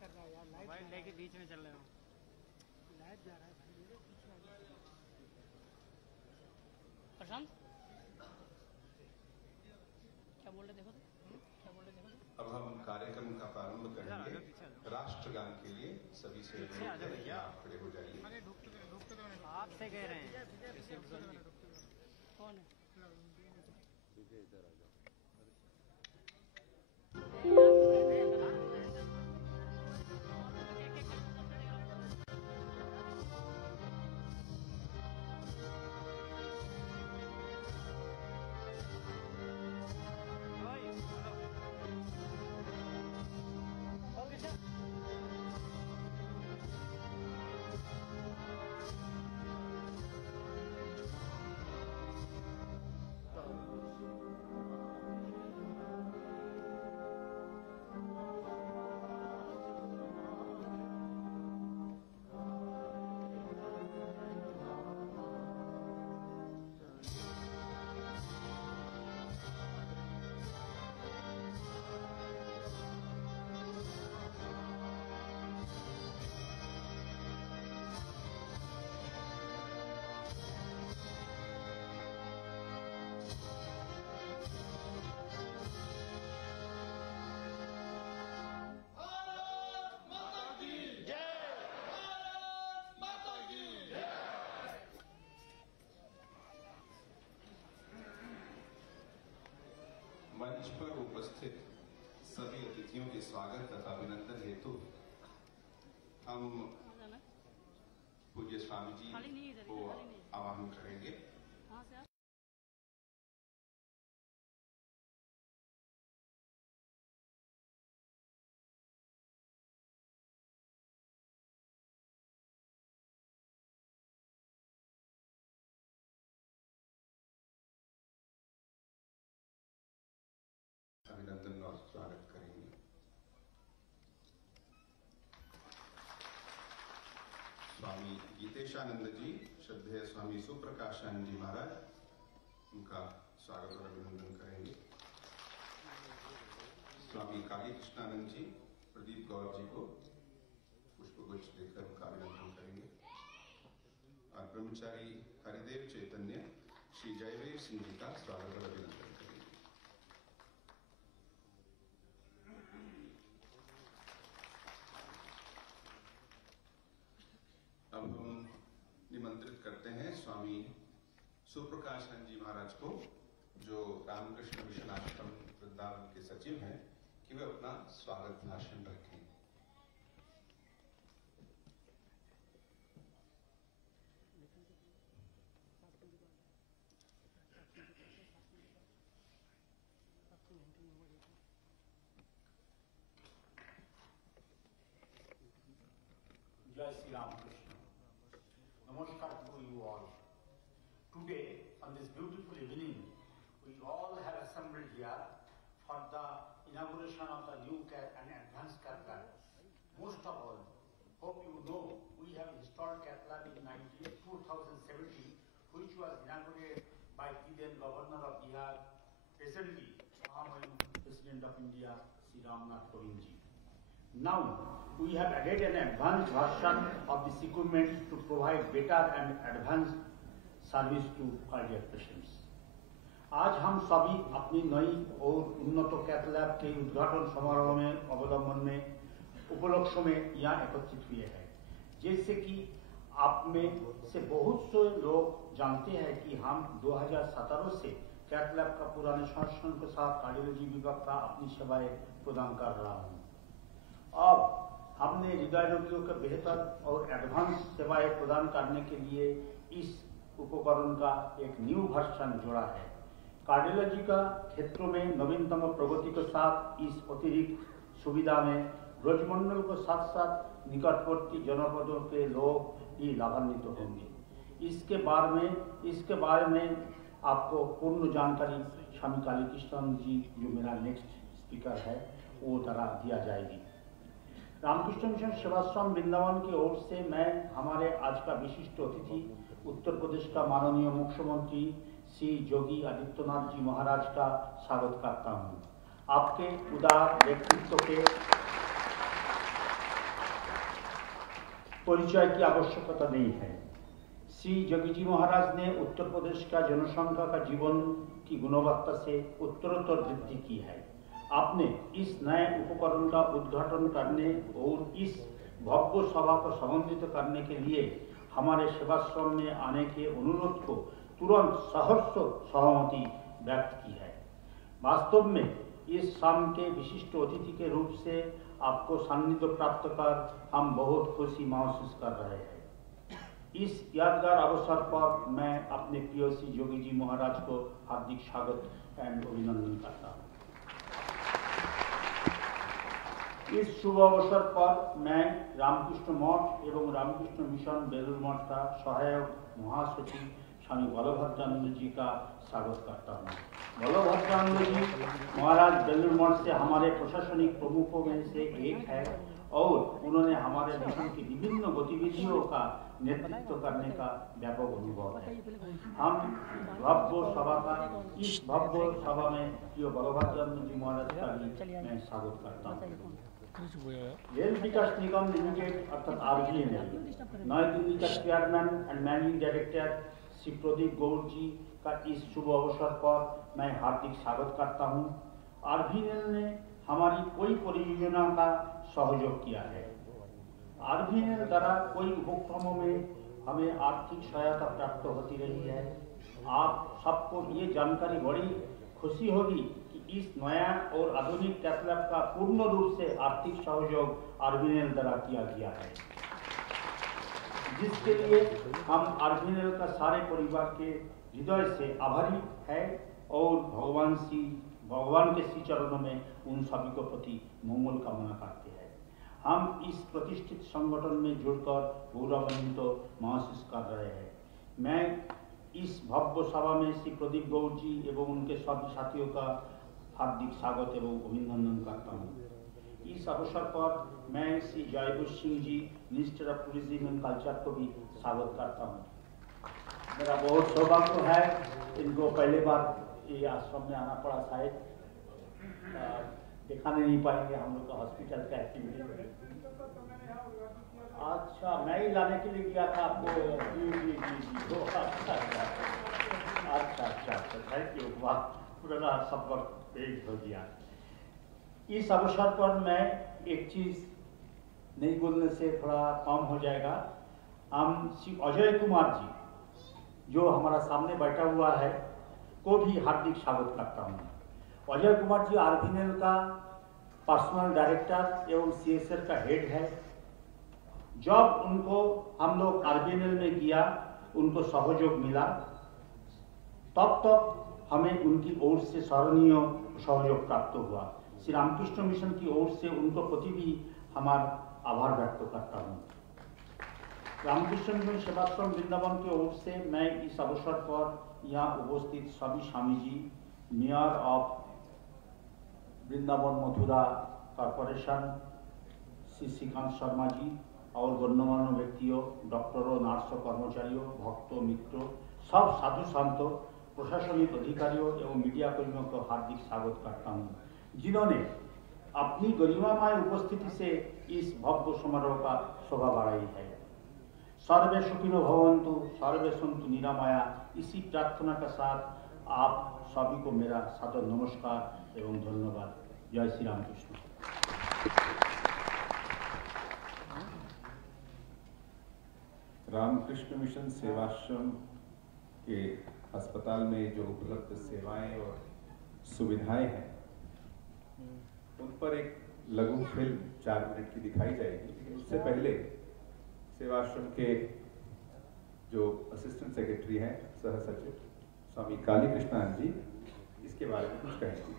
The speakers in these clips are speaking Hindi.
कर रहा है यार, मोबाइल लेके बीच में चल रहे हो। लाइट जा रहा है भाई मेरे पीछे। प्रशांत क्या बोल रहे देखो तो, क्या बोल रहे देखो तो। अब हम कार्यक्रम का प्रारंभ करेंगे। राष्ट्रगान के लिए सभी से आप खड़े हो जाइए। आपसे कह रहे हैं कौन है? इधर आ जाओ। मंच पर उपस्थित सभी अतिथियों के स्वागत तथा अभिनंदन हेतु हम पूज्य स्वामी जी को आवाहन करेंगे। अभिनंदन और स्वागत करेंगे। स्वामी गीतेशानंद जी, श्रद्धेय स्वामी सुप्रकाशानंद जी महाराज, उनका स्वागत और अभिनंदन करेंगे। स्वामी काली कृष्णानंद जी, प्रदीप गौर जी को पुष्पगुच्छ देकर उनका अभिनंदन करेंगे। और ब्रह्मचारी हरिदेव चैतन्य श्री जयवीर सिंह जी का स्वागत और अभिनंदन करेंगे। अब हम निमंत्रित करते हैं स्वामी सुप्रकाशानंद जी महाराज को, जो रामकृष्ण मिशन आश्रम वृंदावन के सचिव हैं, कि वे अपना स्वागत भाषण रखें। Jai Sri Ram Krishna. Namaskar to you all. Today, on this beautiful evening, we all have assembled here for the inauguration of the new and advanced cath lab. Most of all, hope you know, we have installed cath lab in 2017, which was inaugurated by the then Governor of Bihar, presently President of India, Sri Ramnath Kovind ji. Now, we have added an advanced version of this equipment to provide better and advanced service to cardiac patients. आज हम सभी अपनी नई और उन्नत कैथ लैब के उद्घाटन समारोह में अवलंबन में उपलक्ष्य में यहाँ एकत्रित हुए हैं। जैसे कि आप में से बहुत से लोग जानते हैं कि हम 2017 से कैथ लैब का पुराने संस्करण के साथ कार्डियोलॉजी विभाग का अपनी सेवाएं प्रदान कर रहा हूँ। अब हमने हृदय रोगियों के बेहतर और एडवांस सेवाएं प्रदान करने के लिए इस उपकरण का एक न्यू वर्जन जोड़ा है। कार्डियोलॉजी का क्षेत्रों में नवीनतम प्रगति के साथ इस अतिरिक्त सुविधा में ब्रजमंडल के साथ साथ निकटवर्ती जनपदों के लोग भी लाभान्वित होंगे। इसके बारे में आपको पूर्ण जानकारी स्वामी काली कृष्ण जी, जो मेरा नेक्स्ट स्पीकर है, वो द्वारा दिया जाएगी। रामकृष्ण मिशन सेवाश्रम वृंदावन की ओर से मैं हमारे आज का विशिष्ट अतिथि उत्तर प्रदेश का माननीय मुख्यमंत्री श्री योगी आदित्यनाथ जी महाराज का स्वागत करता हूं। आपके उदार व्यक्तित्व के परिचय की आवश्यकता नहीं है। श्री जोगी जी महाराज ने उत्तर प्रदेश का जनसंख्या का जीवन की गुणवत्ता से उत्तरोत्तर वृद्धि की है। आपने इस नए उपकरण का उद्घाटन करने और इस भव्य सभा को संबोधित करने के लिए हमारे सेवाश्रम में आने के अनुरोध को तुरंत सहर्ष सहमति व्यक्त की है। वास्तव में इस शाम के विशिष्ट अतिथि के रूप से आपको सान्निध्य प्राप्त कर हम बहुत खुशी महसूस कर रहे हैं। इस यादगार अवसर पर मैं अपने प्रिय श्री जोगी जी महाराज को हार्दिक स्वागत एवं अभिनंदन करता हूँ। इस शुभ अवसर पर मैं रामकृष्ण मठ एवं रामकृष्ण मिशन बेलूर मठ का सहायक महासचिव स्वामी बलभद्रानंद जी का स्वागत करता हूँ। बलभद्रानंद जी महाराज बेलूर मठ से हमारे प्रशासनिक प्रमुखों में से एक है और उन्होंने हमारे मिशन की विभिन्न गतिविधियों का नेतृत्व करने का व्यापक अनुभव है। हम भव्य सभा का इस भव्य सभा में जो बलभद्रानंद जी महाराज का भी मैं स्वागत करता हूँ। रेल विकास निगम लिमिटेड अर्थात RVNL नई दिल्ली का chairman and managing director Shri Pradeep Gaur ji का इस शुभ अवसर पर मैं हार्दिक स्वागत करता हूं। RVNL ने हमारी कोई परियोजना का सहयोग किया है। RVNL द्वारा कोई उपक्रमों में हमें आर्थिक सहायता प्राप्त होती रही है। आप सबको ये जानकारी बड़ी खुशी होगी कि इस नया और आधुनिक कैथ लैब का पूर्ण रूप से आर्थिक सहयोग RVNL द्वारा किया गया है, जिसके लिए हम RVNL का सारे परिवार के हृदय से आभारी है और भगवान के श्री चरणों में उन सभी को प्रति मंगल कामना करते हैं। हम इस प्रतिष्ठित संगठन में जुड़कर गौरवान्वित महसूस कर रहे हैं। मैं इस भव्य सभा में श्री प्रदीप गौड़ जी एवं उनके सभी साथियों का हार्दिक स्वागत एवं अभिनंदन करता हूँ। इस अवसर पर मैं Shri Jaibu Singh ji minister of tourism and culture को भी स्वागत करता हूँ। मेरा बहुत सौभाग्य है, इनको पहली बार ये आश्रम में आना पड़ा। शायद दिखाने नहीं पाएंगे हम लोग का हॉस्पिटल का एक्टिविटी। अच्छा, मैं ही लाने के लिए गया था आपको। जी अच्छा, थैंक यू। वाह, पूरा संपर्क पेश हो गया। इस अवसर पर मैं एक चीज नहीं बोलने से थोड़ा कम हो जाएगा। हम श्री अजय कुमार जी जो हमारा सामने बैठा हुआ है को भी हार्दिक स्वागत करता हूँ। अजय कुमार जी RVNL का पर्सनल डायरेक्टर एवं CSR का हेड है। जब उनको हम लोग RVNL में किया, उनको सहयोग मिला, तब तक हमें उनकी ओर से सराहनीय सहयोग प्राप्त हुआ। श्री रामकृष्ण मिशन की ओर से उनको प्रति भी हमारा आभार व्यक्त करता हूँ। रामकृष्ण मिशन सेवाश्रम वृंदावन की ओर से मैं इस अवसर पर यहाँ उपस्थित सभी Swami ji, mayor of Vrindavan Mathura corporation Shri Shrikant Sharma ji और गण्यमान्य व्यक्तियों, डॉक्टरों, नर्सों, कर्मचारियों, भक्तों, मित्रों, सब साधु संतों, प्रशासनिक अधिकारियों एवं मीडिया कर्मियों को हार्दिक स्वागत करता हूँ, जिन्होंने अपनी गरिमामय उपस्थिति से इस भव्य समारोह का शोभा बढ़ाई है। सर्वे सुखिनो भवन्तु, सर्वे सन्तु निरामया। इसी प्रार्थना के साथ आप सभी को मेरा सादर नमस्कार एवं धन्यवाद। जय श्री रामकृष्ण। रामकृष्ण मिशन सेवाश्रम के अस्पताल में जो उपलब्ध सेवाएं और सुविधाएं हैं, उन पर एक लघु फिल्म 4 मिनट की दिखाई जाएगी। लेकिन उससे पहले सेवाश्रम के जो असिस्टेंट सेक्रेटरी हैं, सह सचिव स्वामी काली कृष्णान जी, इसके बारे में कुछ कहेंगे।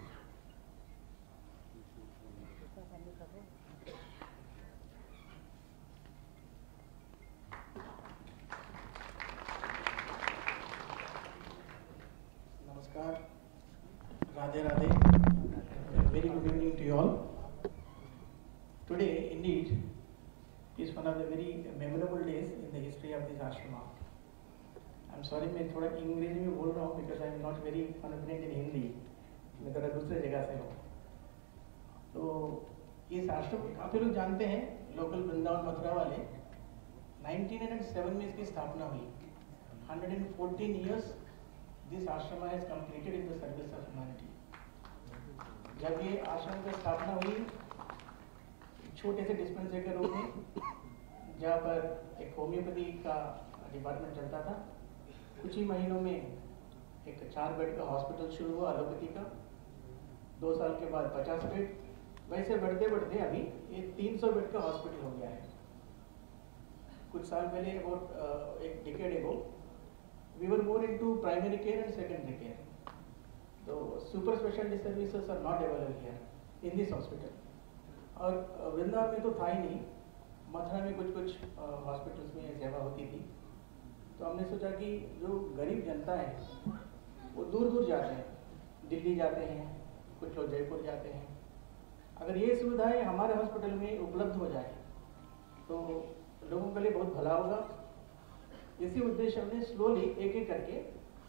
नमस्कार, Radhe Radhe, very good evening to you all. Today indeed is one of the very memorable days in the history of this ashrama. I'm sorry मैं थोड़ा इंग्लिश में बोल रहा हूँ because I'm not very confident in Hindi, मैं थोड़ा दूसरे जगह से हूँ। तो इस आश्रम काफ़ी लोग जानते हैं, लोकल वृंदावन मथुरा वाले, 1907 में इसकी स्थापना हुई. 114 years this ashrama has completed in the service of humanity. जब ये आश्रम की स्थापना हुई छोटे से डिस्पेंसरी के रूप में, जहाँ पर एक होम्योपैथी का डिपार्टमेंट चलता था, कुछ ही महीनों में एक 4 बेड का हॉस्पिटल शुरू हुआ एलोपैथी का. 2 साल के बाद 50 बेड, वैसे बढ़ते बढ़ते अभी ये 300 बेड का हॉस्पिटल हो गया है. कुछ साल पहले अबाउट एक डिकेड एगो we were more into primary care and secondary care. So super specialty services are not available here in this hospital. और वृंदावन में तो था ही नहीं, मथुरा में कुछ हॉस्पिटल्स में सेवा होती थी. तो हमने सोचा कि जो गरीब जनता है वो दूर दूर जाते हैं, दिल्ली जाते हैं, कुछ लोग जयपुर जाते हैं. अगर ये सुविधाएं हमारे हॉस्पिटल में उपलब्ध हो जाए तो लोगों के लिए बहुत भला होगा. इसी उद्देश्य हमने स्लोली एक एक करके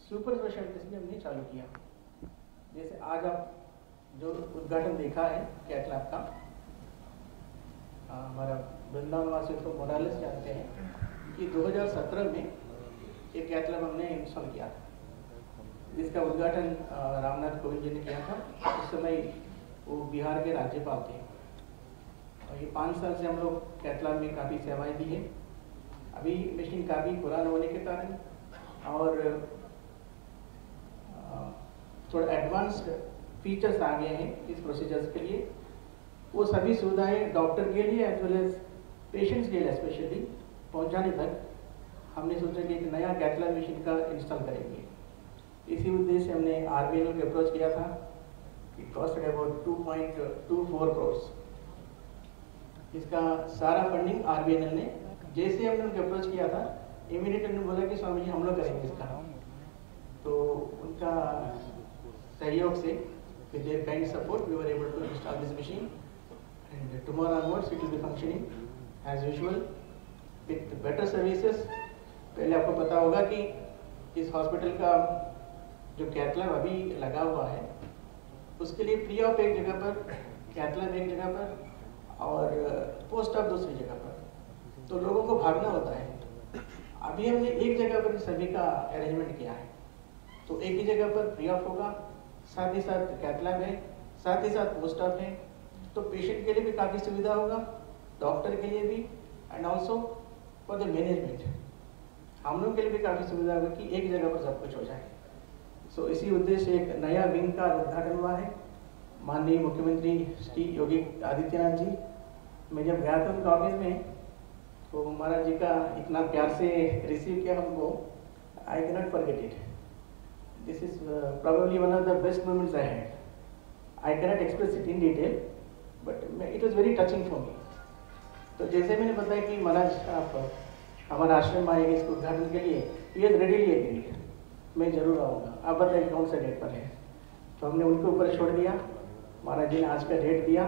सुपर स्पेशलिटीज में हमने चालू किया. जैसे आज आप जो उद्घाटन देखा है कैथ लैब का, हमारा वृंदावन वासी तो मोरालेस जानते हैं कि 2017 में एक कैथ लैब हमने इंस्टॉल किया था, जिसका उद्घाटन रामनाथ कोविंद जी ने किया था. उस समय वो बिहार के राज्यपाल थे. और ये 5 साल से हम लोग कैथ लैब में काफ़ी सेवाएं दी हैं. अभी मशीन काफ़ी पुराना होने के कारण और थोड़ा एडवांस्ड फीचर्स आ गए हैं इस प्रोसीजर्स के लिए. वो सभी सुविधाएं डॉक्टर के लिए एज वेल एज पेशेंट्स के लिए स्पेशली पहुंचाने तक हमने सोचा कि एक नया कैथ लैब मशीन का इंस्टॉल करेंगे. इसी उद्देश्य से हमने RBNL को अप्रोच किया था. It costed about 2.24 crores. इसका सारा फंडिंग RBNL ने, जैसे हमने उनको अप्रोच किया था इमीडिएट उन्होंने बोला कि स्वामी जी हम लोग करेंगे इसका. तो उनका सहयोग से with their kind support we were able to install this machine, and tomorrow onwards it will be functioning as usual with better services. पहले आपको पता होगा कि इस हॉस्पिटल का जो कैथ लैब अभी लगा हुआ है उसके लिए फ्री ऑफ एक जगह पर, कैथ लैब एक जगह पर और पोस्ट ऑफ दूसरी जगह पर, तो लोगों को भागना होता है. अभी हमने एक जगह पर सभी का अरेंजमेंट किया है, तो एक ही जगह पर फ्री ऑफ होगा, साथ ही साथ कैथ लैब है, साथ ही साथ पोस्ट ऑफ है. तो पेशेंट के लिए भी काफ़ी सुविधा होगा, डॉक्टर के लिए भी, and also for the management हम लोग के लिए भी काफ़ी सुविधा होगा कि एक जगह पर सब कुछ हो जाए. सो इसी उद्देश्य से एक नया विंग का उद्घाटन हुआ है. माननीय मुख्यमंत्री श्री योगी आदित्यनाथ जी, मैं जब गया था उनके ऑफिस में तो महाराज जी का इतना प्यार से रिसीव किया हमको, I can not forget it. This is probably one of the best moments I had. I can not express it in detail but it was very touching for me. तो जैसे मैंने बताया कि महाराज आप हमारा आश्रम आएंगे इसके उद्घाटन के लिए, ये रेडीली एग्रीड, मैं जरूर आऊँगा. आप बताइए कौन सा डेट पर है. तो हमने उनके ऊपर छोड़ दिया. महाराज जी ने आज का डेट दिया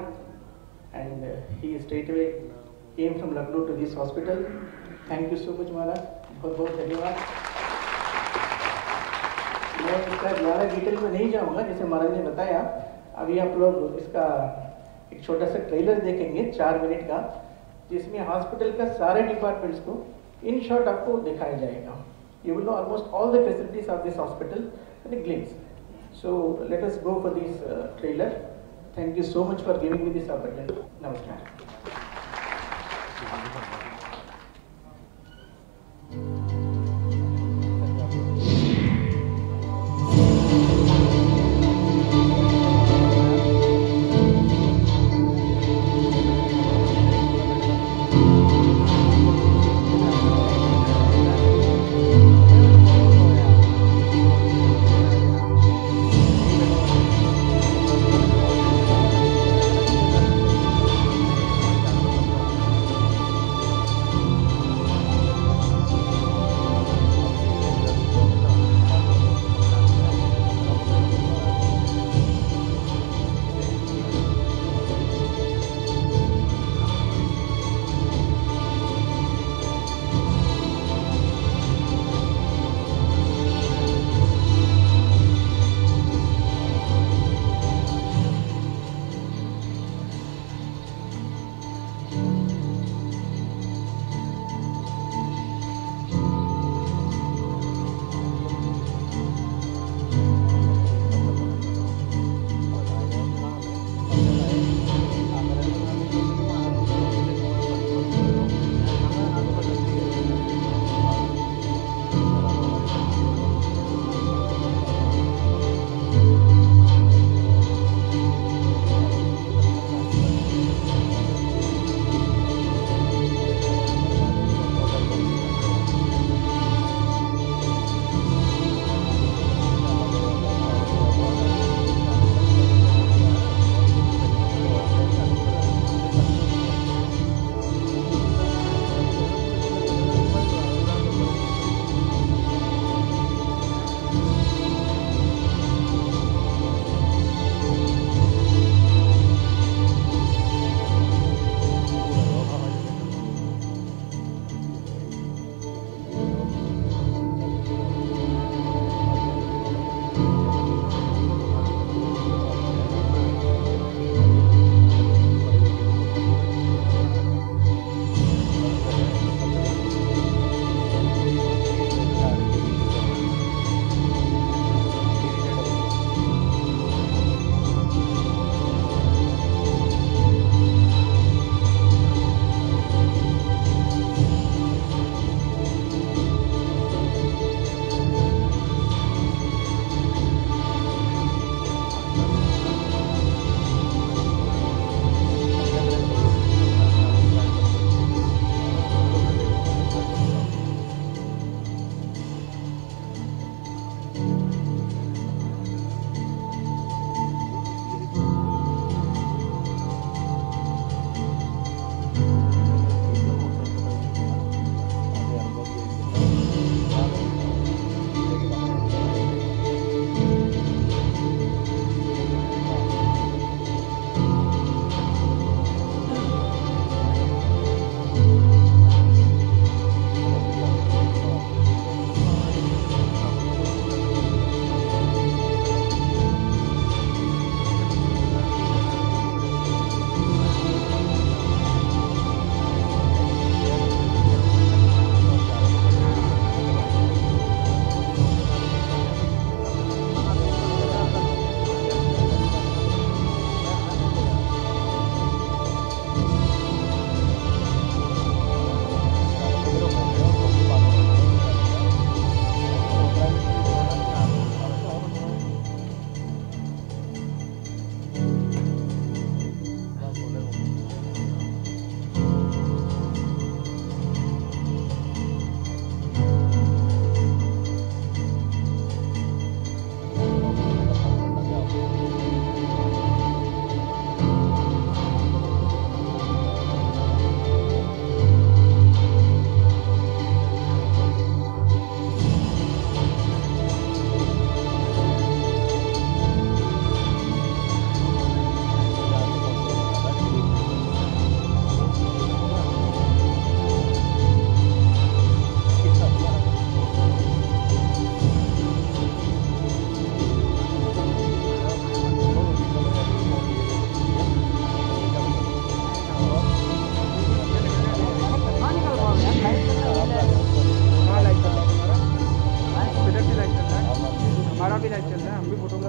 and he straight away came from Lucknow to this hospital. Thank you so much महाराज, बहुत बहुत धन्यवाद. मैं इसका ज़्यादा डिटेल में नहीं जाऊँगा, जैसे महाराज ने बताया. अभी आप लोग इसका एक छोटा सा ट्रेलर देखेंगे 4 मिनट का, जिसमें हॉस्पिटल का सारे डिपार्टमेंट्स को इन शॉर्ट आपको दिखाया जाएगा. You will know almost all the facilities of this hospital in a glimpse. So let us go for this trailer. Thank you so much for giving me this opportunity. Namaskar.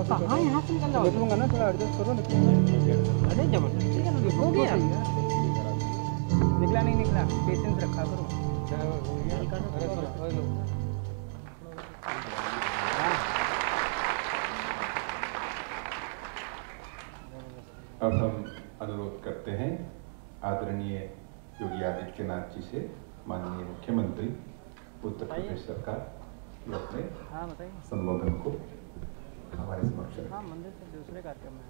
कहाँ यहाँ से निकल रहा हूँ? निकलूंगा ना, थोड़ा एडजस्ट करो। अरे जबरदस्ती ठीक है ना, हो गया। निकला नहीं निकला, पेशेंस रखा करो। अब हम अनुरोध करते हैं आदरणीय योगी आदित्यनाथ जी से, माननीय मुख्यमंत्री उत्तर प्रदेश सरकार, जो अपने हाँ बताइए। संबोधन को हमारे समक्ष रखें। हाँ, मंदिर से दूसरे कार्यक्रम में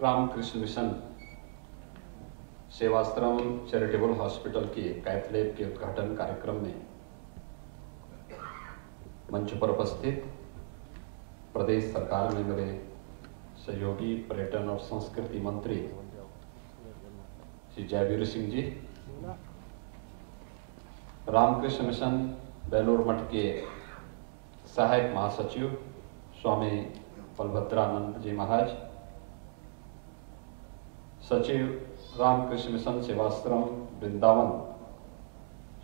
Ramakrishna Mission Sevashram charitable hospital के कैथ लैब के उद्घाटन कार्यक्रम में मंच पर उपस्थित प्रदेश सरकार में मेरे सहयोगी पर्यटन और संस्कृति मंत्री श्री जयवीर सिंह जी, रामकृष्ण मिशन बेलूर मठ के सहायक महासचिव स्वामी बलभद्रानंद जी महाराज, सचिव रामकृष्ण मिशन सेवाश्रम वृंदावन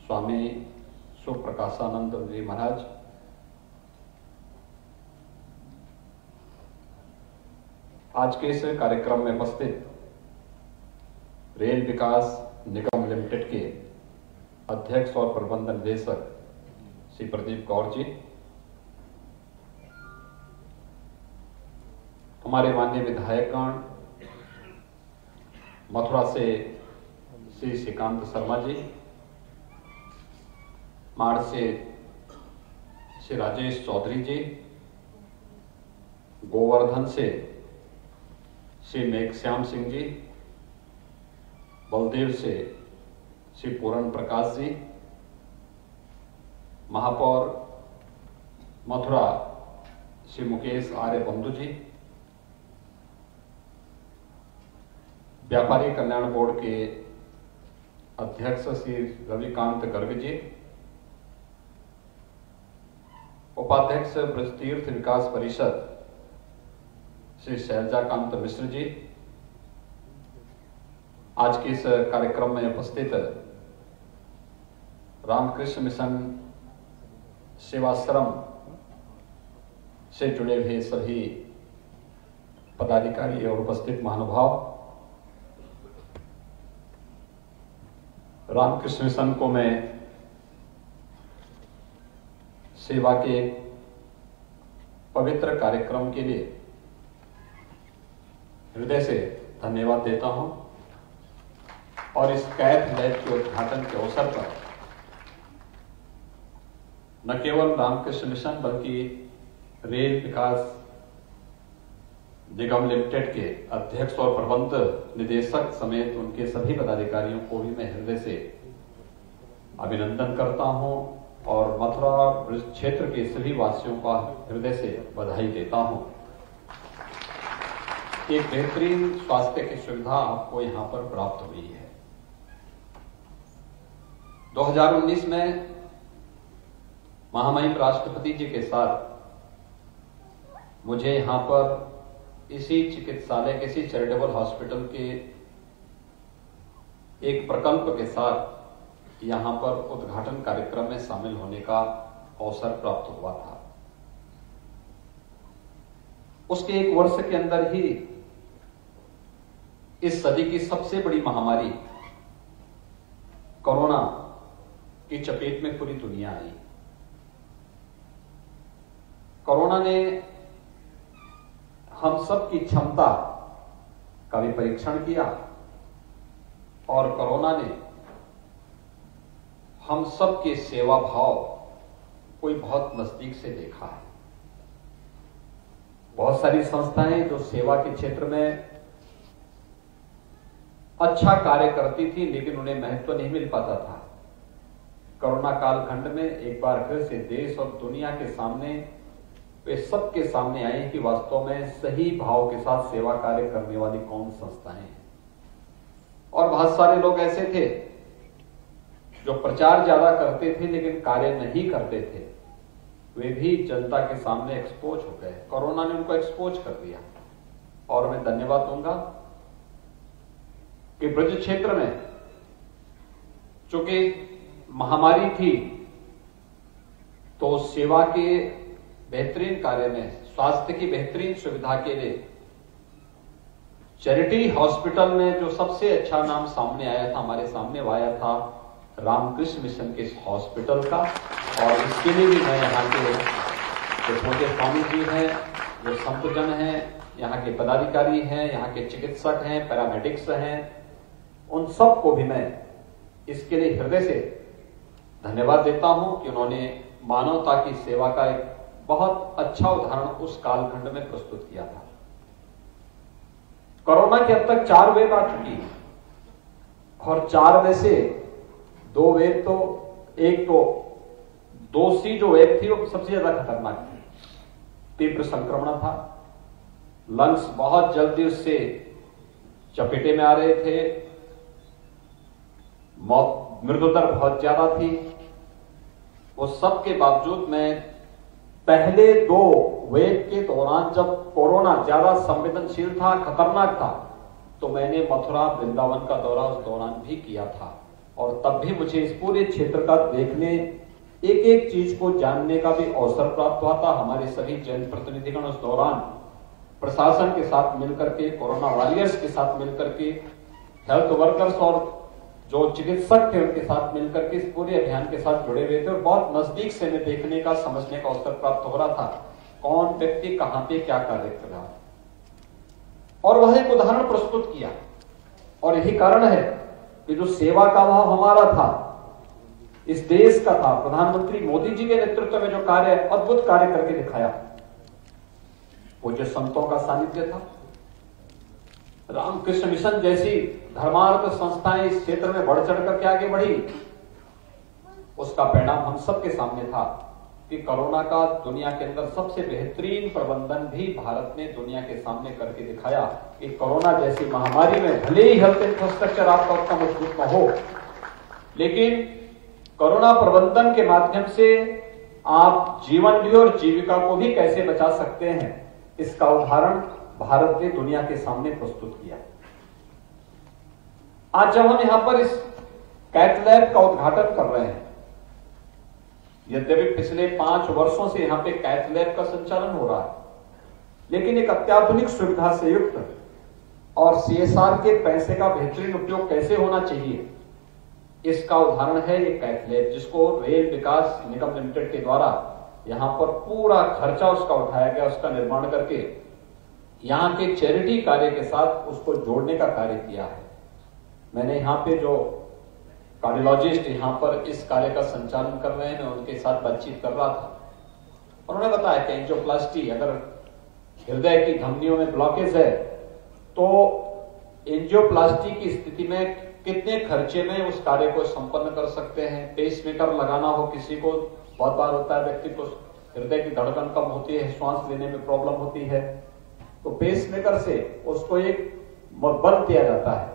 स्वामी सुप्रकाशानंद जी महाराज, आज के इस कार्यक्रम में उपस्थित रेल विकास निगम लिमिटेड के अध्यक्ष और प्रबंध निदेशक श्री प्रदीप कौर जी, हमारे माननीय विधायकगण, मथुरा से श्री श्रीकांत शर्मा जी, माड़ से श्री राजेश चौधरी जी, गोवर्धन से श्री मेघश्याम सिंह जी, बलदेव से श्री पूरण प्रकाश जी, महापौर मथुरा श्री मुकेश आर्य बंधु जी, व्यापारी कल्याण बोर्ड के अध्यक्ष श्री रविकांत गर्ग जी, उपाध्यक्ष ब्रजतीर्थ विकास परिषद श्री शैलजाकांत मिश्र जी, आज के इस कार्यक्रम में उपस्थित रामकृष्ण मिशन सेवाश्रम से जुड़े हुए सभी पदाधिकारी और उपस्थित महानुभाव, रामकृष्ण मिशन को मैं सेवा के पवित्र कार्यक्रम के लिए हृदय से धन्यवाद देता हूं और इस कैथ लैब के उद्घाटन के अवसर पर न केवल रामकृष्ण मिशन बल्कि रेल विकास निगम लिमिटेड के अध्यक्ष और प्रबंध निदेशक समेत उनके सभी पदाधिकारियों को भी मैं हृदय से अभिनंदन करता हूं और मथुरा क्षेत्र के सभी वासियों का हृदय से बधाई देता हूं। एक बेहतरीन स्वास्थ्य की सुविधा आपको यहां पर प्राप्त हुई है। 2019 में महामहिम राष्ट्रपति जी के साथ मुझे यहां पर इसी चिकित्सालय के, इसी चैरिटेबल हॉस्पिटल के एक प्रकल्प के साथ यहां पर उद्घाटन कार्यक्रम में शामिल होने का अवसर प्राप्त हुआ था। उसके एक वर्ष के अंदर ही इस सदी की सबसे बड़ी महामारी कोरोना की चपेट में पूरी दुनिया आई। कोरोना ने हम सब की क्षमता का भी परीक्षण किया और कोरोना ने हम सब के सेवा भाव को बहुत नजदीक से देखा है। बहुत सारी संस्थाएं जो सेवा के क्षेत्र में अच्छा कार्य करती थी लेकिन उन्हें महत्व नहीं मिल पाता था, कोरोना कालखंड में एक बार फिर से देश और दुनिया के सामने, वे सबके सामने आए कि वास्तव में सही भाव के साथ सेवा कार्य करने वाली कौन संस्थाएं हैं। और बहुत सारे लोग ऐसे थे जो प्रचार ज्यादा करते थे लेकिन कार्य नहीं करते थे। वे भी जनता के सामने एक्सपोज हो गए। कोरोना ने उनको एक्सपोज कर दिया। और मैं धन्यवाद दूंगा कि ब्रज क्षेत्र में चूंकि महामारी थी तो सेवा के बेहतरीन कार्य में, स्वास्थ्य की बेहतरीन सुविधा के लिए चैरिटी हॉस्पिटल में जो सबसे अच्छा नाम सामने आया था, हमारे सामने वो आया था रामकृष्ण मिशन के हॉस्पिटल का। और इसके लिए भी मैं यहाँ के जो छोटे स्वामी जी हैं, जो संतजन हैं, यहाँ के पदाधिकारी हैं, यहाँ के चिकित्सक हैं, पैरामेडिक्स हैं, उन सबको भी मैं इसके लिए हृदय से धन्यवाद देता हूं कि उन्होंने मानवता की सेवा का एक बहुत अच्छा उदाहरण उस कालखंड में प्रस्तुत किया था। कोरोना की अब तक 4 वेव आ चुकी है और 4 में से 2 वेव तो, एक तो दूसरी जो वेव थी वो सबसे ज्यादा खतरनाक थी, तीव्र संक्रमण था, लंग्स बहुत जल्दी उससे चपेटे में आ रहे थे, मृत्यु दर बहुत ज्यादा थी। वो सब के बावजूद मैं पहले 2 वेव के दौरान जब कोरोना ज्यादा संवेदनशील था, खतरनाक था, तो मैंने मथुरा वृंदावन का दौरा उस दौरान भी किया था। और तब भी मुझे इस पूरे क्षेत्र का देखने, एक एक चीज को जानने का भी अवसर प्राप्त हुआ था। हमारे सभी जनप्रतिनिधिगण उस दौरान प्रशासन के साथ मिलकर के, कोरोना वॉरियर्स के साथ मिलकर के, हेल्थ वर्कर्स और जो चिकित्सक थे उनके साथ मिलकर के इस पूरे अभियान के साथ जुड़े हुए थे। और बहुत नजदीक से मैं देखने का, समझने का अवसर प्राप्त हो रहा था कौन व्यक्ति कहां पे क्या कार्य कर रहा है। और वह एक उदाहरण प्रस्तुत किया। और यही कारण है कि जो सेवा का भाव हमारा था, इस देश का था, प्रधानमंत्री मोदी जी के नेतृत्व में जो कार्य, अद्भुत कार्य करके दिखाया, वो जो संतों का सानिध्य था, रामकृष्ण मिशन जैसी धर्मार्थ संस्थाएं इस क्षेत्र में बढ़ चढ़ करके आगे बढ़ी, उसका परिणाम हम सबके सामने था कि कोरोना का दुनिया के अंदर सबसे बेहतरीन प्रबंधन भी भारत ने दुनिया के सामने करके दिखाया। कि कोरोना जैसी महामारी में भले ही हेल्थ इंफ्रास्ट्रक्चर आपका उतना मजबूत न हो, लेकिन कोरोना प्रबंधन के माध्यम से आप जीवन भी और जीविका को भी कैसे बचा सकते हैं, इसका उदाहरण भारत ने दुनिया के सामने प्रस्तुत किया। आज जब हम यहां पर इस कैथ लैब का उद्घाटन कर रहे हैं, यद्यपि पिछले 5 वर्षों से यहां पे कैथ लैब का संचालन हो रहा है, लेकिन एक अत्याधुनिक सुविधा से युक्त और सीएसआर के पैसे का बेहतरीन उपयोग कैसे होना चाहिए, इसका उदाहरण है ये कैथ लैब, जिसको रेल विकास निगम लिमिटेड के द्वारा यहां पर पूरा खर्चा उसका उठाया गया, उसका निर्माण करके यहां के चैरिटी कार्य के साथ उसको जोड़ने का कार्य किया है। मैंने यहाँ पे जो कार्डियोलॉजिस्ट यहाँ पर इस कार्य का संचालन कर रहे हैं, मैं उनके साथ बातचीत कर रहा था। उन्होंने बताया कि एंजियोप्लास्टी, अगर हृदय की धमनियों में ब्लॉकेज है तो एंजियोप्लास्टी की स्थिति में कितने खर्चे में उस कार्य को संपन्न कर सकते हैं। पेसमेकर लगाना हो किसी को, बहुत बार होता है व्यक्ति को हृदय की धड़कन कम होती है, श्वास लेने में प्रॉब्लम होती है, तो पेसमेकर से उसको एक बल दिया जाता है,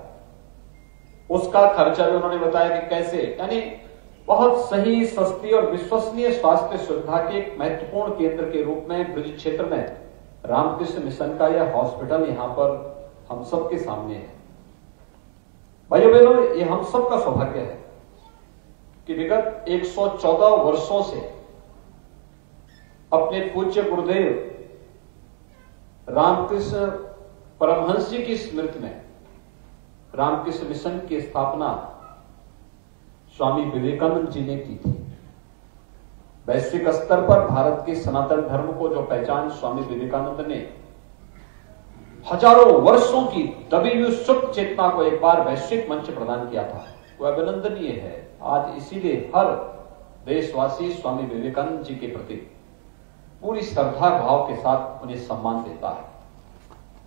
उसका खर्चा भी उन्होंने बताया कि कैसे, यानी बहुत सही, सस्ती और विश्वसनीय स्वास्थ्य सुविधा के एक महत्वपूर्ण केंद्र के रूप में ब्रज क्षेत्र में रामकृष्ण मिशन का यह हॉस्पिटल यहां पर हम सबके सामने है। भाइयों बहनों, ये हम सबका सौभाग्य है कि विगत 114 वर्षों से अपने पूज्य गुरुदेव रामकृष्ण परमहंस जी की स्मृति में रामकृष्ण मिशन की स्थापना स्वामी विवेकानंद जी ने की थी। वैश्विक स्तर पर भारत के सनातन धर्म को जो पहचान स्वामी विवेकानंद ने हजारों वर्षों की दबी हुई सुप्त चेतना को एक बार वैश्विक मंच प्रदान किया था, वो अभिनंदनीय है। आज इसीलिए हर देशवासी स्वामी विवेकानंद जी के प्रति पूरी श्रद्धा भाव के साथ उन्हें सम्मान देता है।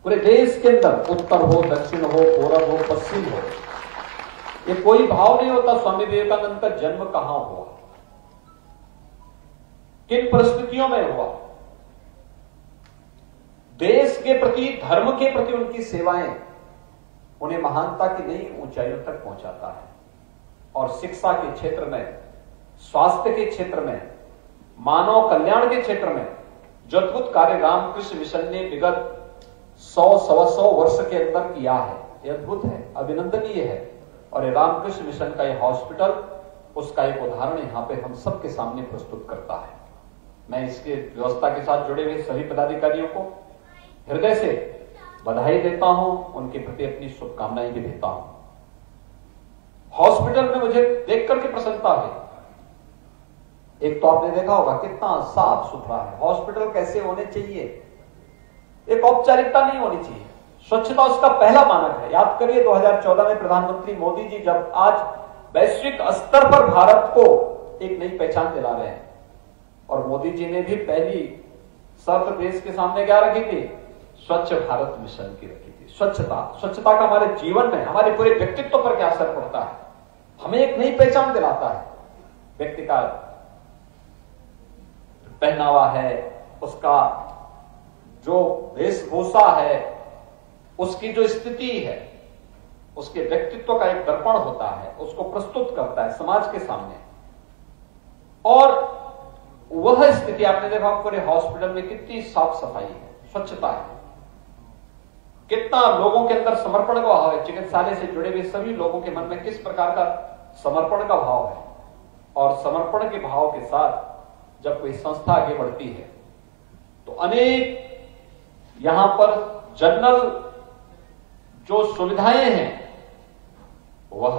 पूरे देश के अंदर, उत्तर हो, दक्षिण हो, पूरब हो, पश्चिम हो, ये कोई भाव नहीं होता स्वामी विवेकानंद का जन्म कहां हुआ, किन परिस्थितियों में हुआ। देश के प्रति, धर्म के प्रति उनकी सेवाएं उन्हें महानता की नई ऊंचाइयों तक पहुंचाता है। और शिक्षा के क्षेत्र में, स्वास्थ्य के क्षेत्र में मानव कल्याण के क्षेत्र में जो अद्भुत कार्य रामकृष्ण मिशन ने विगत 100-125 वर्ष के अंदर किया है, ये अद्भुत है, अभिनंदनीय है। और ये रामकृष्ण मिशन का ये हॉस्पिटल उसका एक उदाहरण यहां पे हम सबके सामने प्रस्तुत करता है। मैं इसके व्यवस्था के साथ जुड़े हुए सभी पदाधिकारियों को हृदय से बधाई देता हूं, उनके प्रति अपनी शुभकामनाएं भी देता हूं। हॉस्पिटल में मुझे देख करके प्रसन्नता है। एक तो आपने देखा होगा कितना साफ सुथरा है। हॉस्पिटल कैसे होने चाहिए, एक औपचारिकता नहीं होनी चाहिए, स्वच्छता उसका पहला मानक है। याद करिए 2014 में प्रधानमंत्री मोदी जी जब आज वैश्विक स्तर पर भारत को एक नई पहचान दिला रहे हैं, और मोदी जी ने भी पहली शर्त देश के सामने क्या रखी थी, स्वच्छ भारत मिशन की रखी थी। स्वच्छता का हमारे जीवन में, हमारे पूरे व्यक्तित्व पर क्या असर पड़ता है, हमें एक नई पहचान दिलाता है। व्यक्ति का पहनावा है, उसका जो वेशभूषा है, उसकी जो स्थिति है, उसके व्यक्तित्व का एक दर्पण होता है, उसको प्रस्तुत करता है समाज के सामने। और वह स्थिति आपने देखा पूरे हॉस्पिटल में कितनी साफ सफाई है, स्वच्छता है, कितना लोगों के अंदर समर्पण का भाव है। चिकित्सालय से जुड़े हुए सभी लोगों के मन में किस प्रकार का समर्पण का भाव है। और समर्पण के भाव के साथ जब कोई संस्था आगे बढ़ती है तो अनेक यहां पर जनरल जो सुविधाएं हैं, वह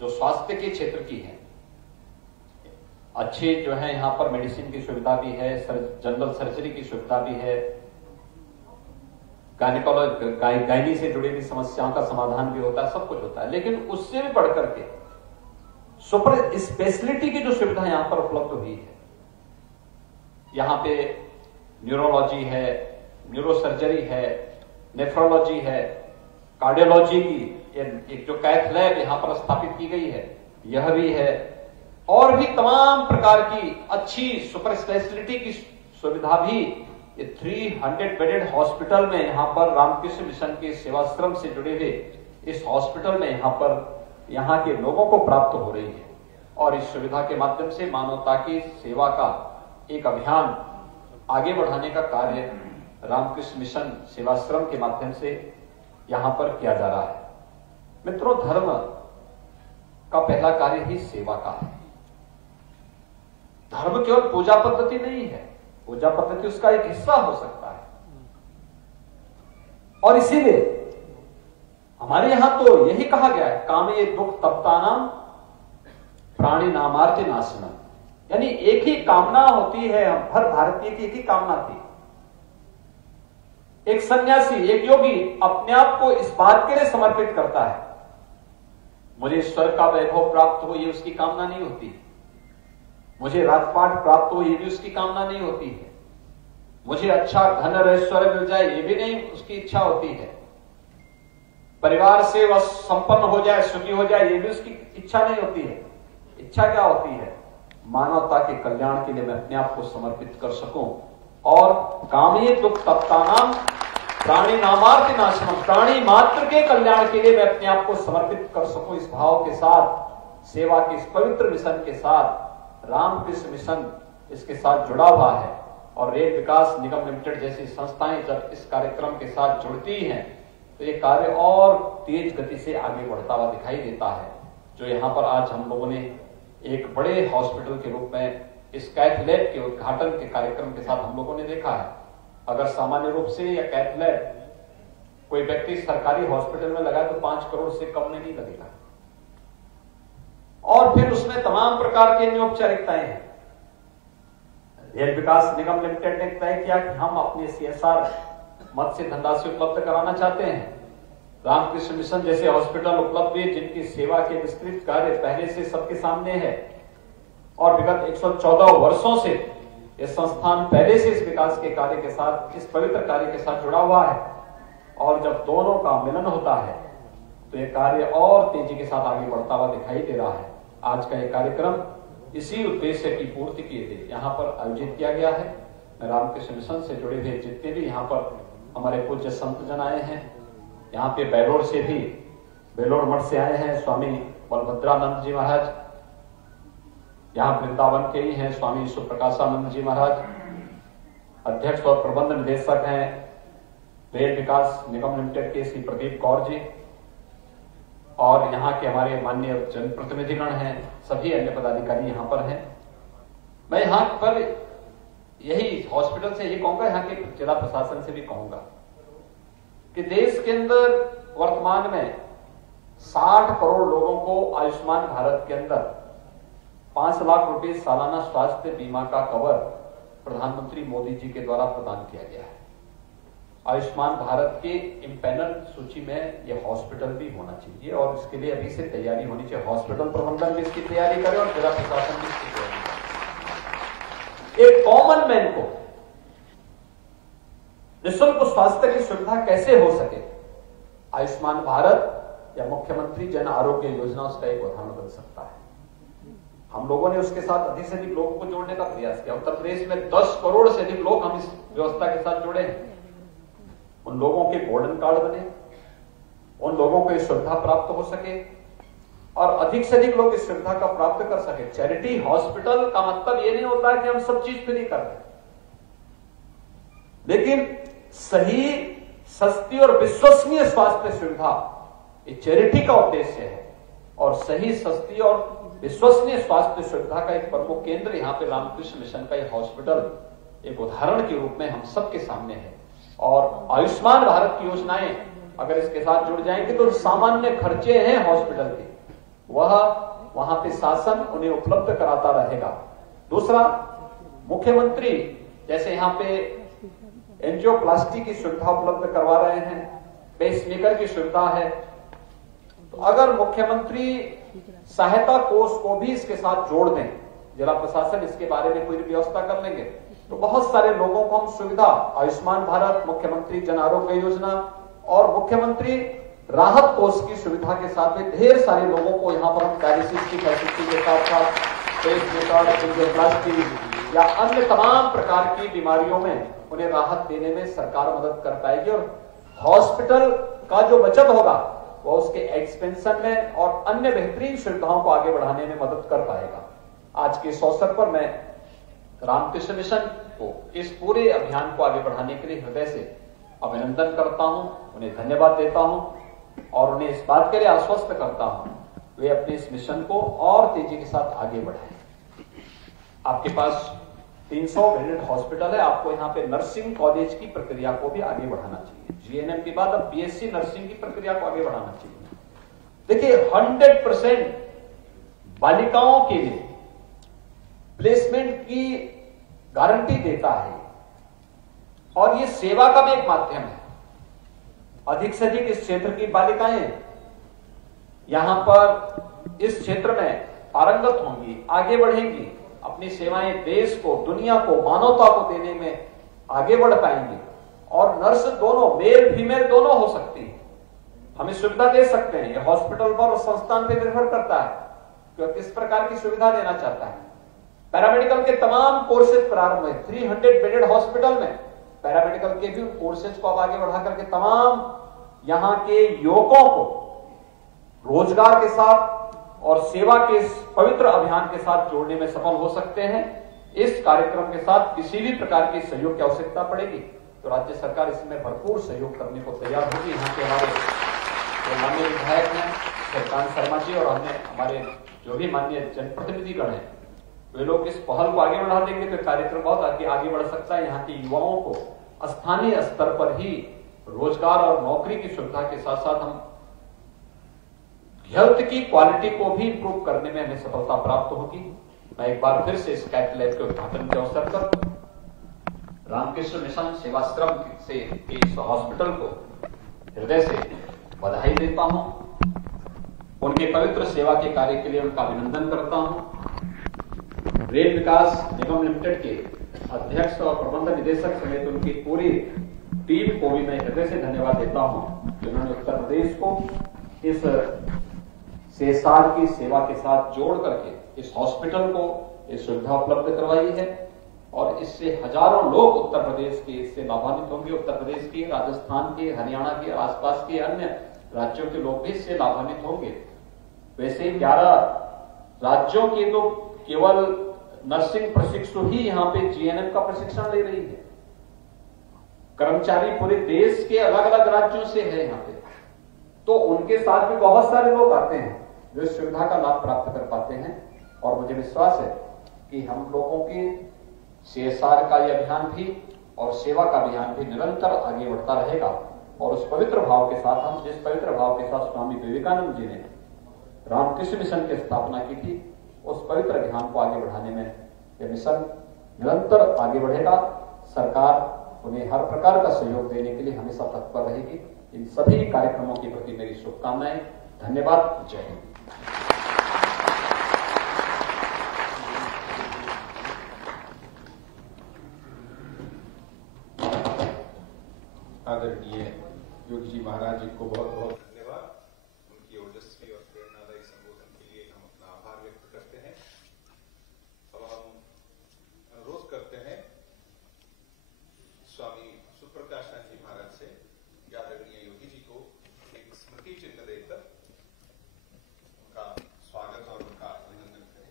जो स्वास्थ्य के क्षेत्र की है, अच्छे जो है, यहां पर मेडिसिन की सुविधा भी है, जनरल सर्जरी की सुविधा भी है, गायनी से जुड़ी हुई समस्याओं का समाधान भी होता है, सब कुछ होता है। लेकिन उससे भी बढ़कर के सुपर स्पेशलिटी की जो सुविधा यहां पर उपलब्ध हुई है, यहां पे न्यूरोलॉजी है, न्यूरोसर्जरी है, नेफ्रोलॉजी है, कार्डियोलॉजी की एक जो कैथ लैब यहां पर स्थापित की गई है, यह भी है, और भी तमाम प्रकार की अच्छी सुपर स्पेशलिटी की सुविधा भी ये 300 बेडेड हॉस्पिटल में यहां पर रामकृष्ण मिशन के सेवाश्रम से जुड़े हुए इस हॉस्पिटल में यहां पर यहां के लोगों को प्राप्त हो रही है। और इस सुविधा के माध्यम से मानवता की सेवा का एक अभियान आगे बढ़ाने का कार्य रामकृष्ण मिशन सेवाश्रम के माध्यम से यहां पर किया जा रहा है। मित्रों, धर्म का पहला कार्य ही सेवा का है। धर्म केवल पूजा पद्धति नहीं है, पूजा पद्धति उसका एक हिस्सा हो सकता है। और इसीलिए हमारे यहां तो यही कहा गया है, कामे दुख तप्तानाम प्राणी नामार्थ नाशनम, यानी एक ही कामना होती है, हर भारतीय की एक ही कामना थी। एक सन्यासी, एक योगी अपने आप को इस बात के लिए समर्पित करता है, मुझे स्वर्ग का वैभव प्राप्त हो, ये उसकी कामना नहीं होती। मुझे राजपाट प्राप्त हो, ये भी उसकी कामना नहीं होती है। मुझे अच्छा धन और ऐश्वर्य मिल जाए, ये भी नहीं उसकी इच्छा होती है। परिवार से वह संपन्न हो जाए, सुखी हो जाए, ये भी उसकी इच्छा नहीं होती है। इच्छा क्या होती है, मानवता के कल्याण के लिए मैं अपने आप को समर्पित कर सकूं। और कामी दुख तप्तानाम प्राणी नामार्थ नाशनम, प्राणी मात्र के कल्याण के लिए मैं अपने आप को समर्पित कर सकूं, इस भाव के साथ, सेवा के इस पवित्र मिशन के साथ रामकृष्ण मिशन इसके साथ जुड़ा हुआ है। और रेल विकास निगम लिमिटेड जैसी संस्थाएं जब इस कार्यक्रम के साथ जुड़ती हैं तो ये कार्य और तेज गति से आगे बढ़ता हुआ दिखाई देता है। जो यहाँ पर आज हम लोगों ने एक बड़े हॉस्पिटल के रूप में इस कैथ लैब के उद्घाटन के कार्यक्रम के साथ हम लोगों ने देखा है। अगर सामान्य रूप से यह कैथ लैब कोई व्यक्ति सरकारी हॉस्पिटल में लगाए तो 5 करोड़ से कम में नहीं लगेगा। और फिर उसमें तमाम प्रकार की औपचारिकताएं हैं। रेल विकास निगम लिमिटेड ने तय किया कि हम अपने CSR मद से धनराशि उपलब्ध कराना चाहते हैं। रामकृष्ण मिशन जैसे हॉस्पिटल उपलब्ध है जिनकी सेवा के विस्तृत कार्य पहले से सबके सामने है, और विगत 114 वर्षों से यह संस्थान पहले से इस विकास के कार्य के साथ, इस पवित्र कार्य के साथ जुड़ा हुआ है। और जब दोनों का मिलन होता है तो यह कार्य और तेजी के साथ आगे बढ़ता हुआ दिखाई दे रहा है। आज का यह कार्यक्रम इसी उद्देश्य की पूर्ति के लिए यहाँ पर आयोजित किया गया है। रामकृष्ण मिशन से जुड़े हुए जितने भी यहाँ पर हमारे पूज्य संत जन आए हैं, यहाँ पे बेलोर से भी, बेलोर मठ से आए हैं स्वामी बलभद्रानंद जी महाराज, यहाँ वृंदावन के ही हैं स्वामी सुप्रकाशानंद जी महाराज, अध्यक्ष और प्रबंध निदेशक हैं रेल विकास निगम लिमिटेड के श्री प्रदीप कौर जी, और यहाँ के हमारे माननीय जनप्रतिनिधिगण हैं, सभी अन्य पदाधिकारी यहाँ पर हैं। मैं यहाँ पर यही हॉस्पिटल से यही कहूंगा, यहाँ के जिला प्रशासन से भी कहूंगा कि देश के अंदर वर्तमान में 60 करोड़ लोगों को आयुष्मान भारत के अंदर 5 लाख रुपए सालाना स्वास्थ्य बीमा का कवर प्रधानमंत्री मोदी जी के द्वारा प्रदान किया गया है। आयुष्मान भारत के इम्पैनल सूची में यह हॉस्पिटल भी होना चाहिए और इसके लिए अभी से तैयारी होनी चाहिए। हॉस्पिटल प्रबंधन भी इसकी तैयारी करे और जिला प्रशासन भी इसकी तैयारी करे। एक कॉमन मैन को निःशुल्क स्वास्थ्य की सुविधा कैसे हो सके, आयुष्मान भारत या मुख्यमंत्री जन आरोग्य योजना उसका एक उदाहरण बन सकता है। हम लोगों ने उसके साथ अधिक से अधिक लोगों को जोड़ने का प्रयास किया। उत्तर प्रदेश में 10 करोड़ से अधिक लोग हम इस व्यवस्था के साथ जुड़े हैं। उन लोगों के गोल्डन कार्ड बने, उन लोगों को इस सुविधा प्राप्त हो सके और अधिक से अधिक लोग इस सुविधा का प्राप्त कर सके। चैरिटी हॉस्पिटल का मतलब ये नहीं होता कि हम सब चीज फ्री कर रहे हैं, लेकिन सही, सस्ती और विश्वसनीय स्वास्थ्य सुविधा ये चैरिटी का उद्देश्य है। और सही, सस्ती और विश्वसनीय स्वास्थ्य सुविधा का एक प्रमुख केंद्र यहाँ पे रामकृष्ण मिशन का एक हॉस्पिटल एक उदाहरण के रूप में हम सबके सामने है। और आयुष्मान भारत की योजनाएं अगर इसके साथ जुड़ जाएंगे तो सामान्य खर्चे हैं हॉस्पिटल के, वह वहां पे शासन उन्हें उपलब्ध कराता रहेगा। दूसरा, मुख्यमंत्री जैसे यहाँ पे एंजियोप्लास्टी की सुविधा उपलब्ध करवा रहे हैं, पेसमेकर की सुविधा है, तो अगर मुख्यमंत्री सहायता कोष को भी इसके साथ जोड़ दें, जिला प्रशासन इसके बारे में पूरी व्यवस्था कर लेंगे, तो बहुत सारे लोगों को हम सुविधा, आयुष्मान भारत, मुख्यमंत्री जन आरोग्य योजना और मुख्यमंत्री राहत कोष की सुविधा के साथ में ढेर सारे लोगों को यहाँ पर हम डायलिसिस की फैसिलिटी के साथ साथ पेसमेकर, एंजियोप्लास्टी या अन्य तमाम प्रकार की बीमारियों में उन्हें राहत देने में सरकार मदद कर पाएगी। और हॉस्पिटल का जो बचत होगा वो उसके एक्सपेंशन में और अन्य बेहतरीन सुविधाओं को आगे बढ़ाने में मदद कर पाएगा। आज के इस अवसर पर मैं रामकृष्ण मिशन को इस पूरे अभियान को आगे बढ़ाने के लिए हृदय से अभिनंदन करता हूं, उन्हें धन्यवाद देता हूं और उन्हें इस बात के लिए आश्वस्त करता हूं वे अपने इस मिशन को और तेजी के साथ आगे बढ़ाएं। आपके पास 300 बेडेड हॉस्पिटल है, आपको यहाँ पे नर्सिंग कॉलेज की प्रक्रिया को भी आगे बढ़ाना चाहिए। जीएनएम के बाद अब बीएससी नर्सिंग की प्रक्रिया को आगे बढ़ाना चाहिए। देखिए 100% बालिकाओं के लिए प्लेसमेंट की गारंटी देता है और ये सेवा का भी एक माध्यम है। अधिक से अधिक इस क्षेत्र की बालिकाएं यहां पर इस क्षेत्र में पारंगत होंगी, आगे बढ़ेंगी, अपनी सेवाएं देश को, दुनिया को, मानवता को देने में आगे बढ़ पाएंगी। और नर्स दोनों, मेल फीमेल दोनों हो सकती है, हम इस सुविधा दे सकते हैं। यह हॉस्पिटल पर और संस्थान पर निर्भर करता है कि किस प्रकार की सुविधा देना चाहता है। पैरामेडिकल के तमाम कोर्सेज प्रारंभ हुए, 300 बेडेड हॉस्पिटल में पैरामेडिकल के भी कोर्सेज को अब आगे बढ़ा करके तमाम यहां के युवकों को रोजगार के साथ और सेवा के इस पवित्र अभियान के साथ जोड़ने में सफल हो सकते हैं। इस कार्यक्रम के साथ किसी भी प्रकार के सहयोग की आवश्यकता पड़ेगी तो राज्य सरकार इसमें भरपूर सहयोग करने को तैयार होगी। यहाँ के हमारे जो माननीय विधायक हैं श्रीकांत शर्मा जी और हमारे जो भी माननीय जनप्रतिनिधिगण हैं, वे लोग इस पहल को आगे बढ़ा देंगे तो कार्यक्रम बहुत आगे बढ़ सकता है। यहाँ के युवाओं को स्थानीय स्तर पर ही रोजगार और नौकरी की सुविधा के साथ साथ हम हेल्थ की क्वालिटी को भी इंप्रूव करने में हमें सफलता प्राप्त होगी। मैं एक बार फिर से इस कैट लैब के उद्घाटन के अवसर पर रामकृष्ण मिशन सेवाश्रम से इस हॉस्पिटल को हृदय से बधाई देता हूं, उनके पवित्र सेवा के कार्य के लिए उनका अभिनंदन करता हूं। रेल विकास निगम लिमिटेड के अध्यक्ष और प्रबंध निदेशक समेत उनकी पूरी टीम को भी मैं हृदय से धन्यवाद देता हूं, जिन्होंने उत्तर प्रदेश को इस CSR की सेवा के साथ जोड़ करके इस हॉस्पिटल को इस सुविधा उपलब्ध करवाई है और इससे हजारों लोग उत्तर प्रदेश के इससे लाभान्वित होंगे। उत्तर प्रदेश के, राजस्थान के, हरियाणा के, आसपास के अन्य राज्यों के लोग भी इससे लाभान्वित होंगे। वैसे 11 राज्यों के तो केवल नर्सिंग प्रशिक्षु ही यहाँ पे जीएनएम का प्रशिक्षण ले रही है। कर्मचारी पूरे देश के अलग अलग राज्यों से है यहाँ पे, तो उनके साथ भी बहुत सारे लोग आते हैं जो इस सुविधा का लाभ प्राप्त कर पाते हैं। और मुझे विश्वास है कि हम लोगों के CSR का यह अभियान भी और सेवा का अभियान भी निरंतर आगे बढ़ता रहेगा। और उस पवित्र भाव के साथ, हम जिस पवित्र भाव के साथ स्वामी विवेकानंद जी ने रामकृष्ण मिशन की स्थापना की थी, उस पवित्र अभियान को आगे बढ़ाने में यह मिशन निरंतर आगे बढ़ेगा। सरकार उन्हें हर प्रकार का सहयोग देने के लिए हमेशा तत्पर रहेगी। इन सभी कार्यक्रमों के प्रति मेरी शुभकामनाएं। धन्यवाद। जय हिंद। आदरणीय योगी जी महाराज जी को बहुत बहुत धन्यवाद। उनकी ओजस्वी और प्रेरणादायी संबोधन के लिए हम अपना आभार व्यक्त करते हैं। अब हम अनुरोध करते हैं स्वामी सुप्रकाशानंद जी महाराज से कि आदरणीय योगी जी को एक स्मृति चिन्ह देकर उनका स्वागत और उनका अभिनंदन करें।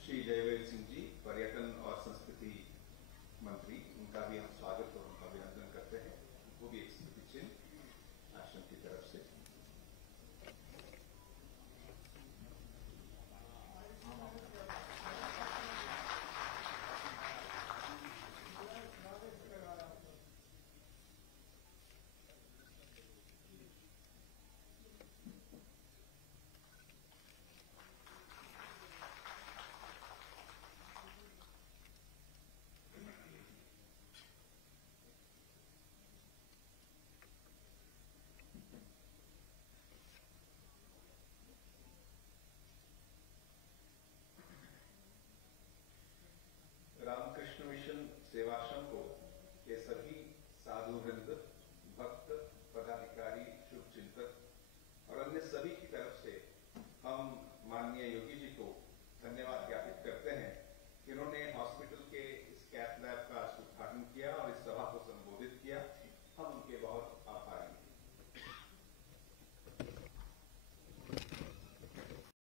श्री जयवीर सिंह जी, पर्यटन और संस्कृति मंत्री, उनका भी हम स्वागत और उनका अभिनंदन करते हैं। उनको भी एक स्मृति चिन्ह आश्रम की तरफ से